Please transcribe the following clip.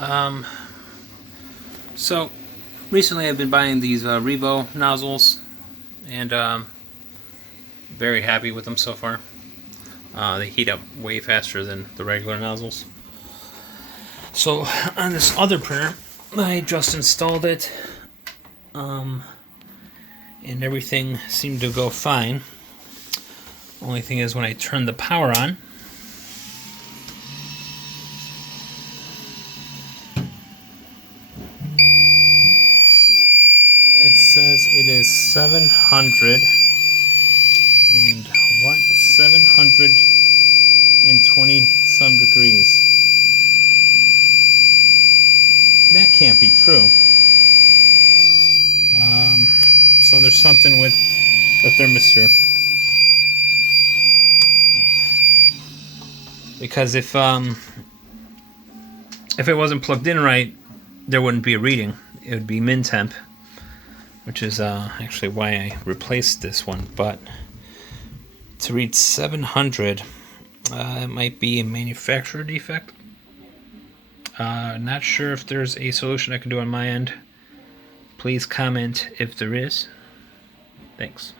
Um, so recently I've been buying these Revo nozzles, and very happy with them so far. They heat up way faster than the regular nozzles. So on this other printer, I just installed it, and everything seemed to go fine. Only thing is, when I turn the power on, it says it is 700 and what? 720 some degrees. That can't be true. So there's something with the thermistor. Because if it wasn't plugged in right, there wouldn't be a reading. It would be min temp, which is actually why I replaced this one. But to read 700, it might be a manufacturer defect. Not sure if there's a solution I can do on my end. Please comment if there is. Thanks.